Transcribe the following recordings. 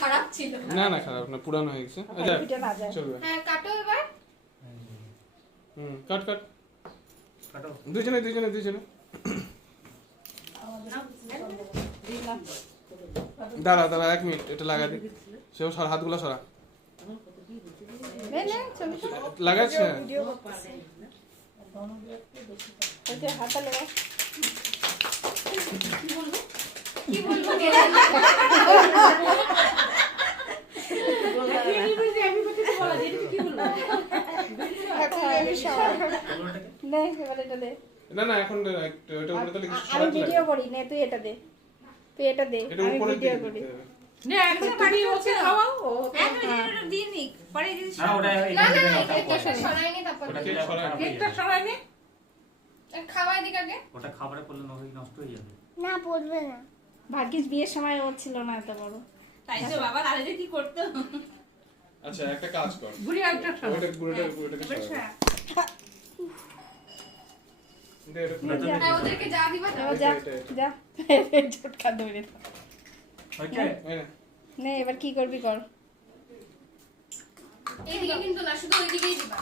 খারাপ ছিল না না খারাপ না, পুরানো হয়ে গেছে। আচ্ছা চলবে। হ্যাঁ কাটো এবার। কাট কাট কাটো দুইজনে। দাঁড়া 1 মিনিট, এটা লাগা দি। সেও সর, হাতগুলো সরা। লাগাচ্ছে হাতা লাগা। কি বলবো না এখন ওটা উপরে তাহলে কিছু আমি সরাতে ভিডিও লাগে। করি না, তুই এটা দে এটা আমি উপরে ভিডিও দিয়ে করি। দিতে হবে। না এখন বাড়ি ওকে খাওয়াও ও দিয়ে নিক পরে যদি না ওটা না এখানে না দাও, এটা সরাই নি তারপর ওটা কেক সরাই নি। কেকটা সরাই নে। খাওয়াই দিক আগে। ওটা খাবারে পড়লে নষ্ট হয়ে যাবে। না পড়বে না। ভাগ্যিস বিয়ের সময় ওর ছিল না এত বড়। তাই তো বাবা আরে কি করতে আচ্ছা একটা কাজ কর, ঘুরি একটা সরা। ওইটা পুরোটাকে সরা দে। এটা হ্যাঁ ওদেরকে যা দিবা দাও। এবার যা এটা। যা ঝটকা ধরে দাও। ওকে এই না, নে এবার কি করবি কর। এইদিকে কিন্তু না, শুধু ওইদিকেই দিবা।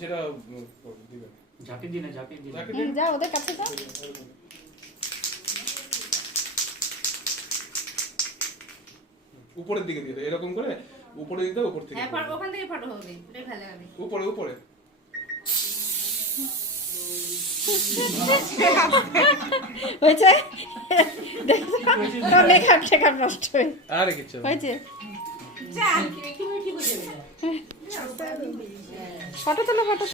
সেটা দিবে। ঝাঁকি দিনে ঝাঁকি দে। যা ওদের কাছে যা। উপরের দিকে দিয়ে দে, এরকম করে উপরে দিতে, উপর থেকে হ্যাঁ পর ওখান থেকে ফটো হবে এটাই ভালো হবে। উপরে হয়েছে মেকআপ টেকআপ নষ্ট হয়ে আরে কিছু হয়েছে। যা কি মিঠি বুঝে ফটো তোলো ফটো।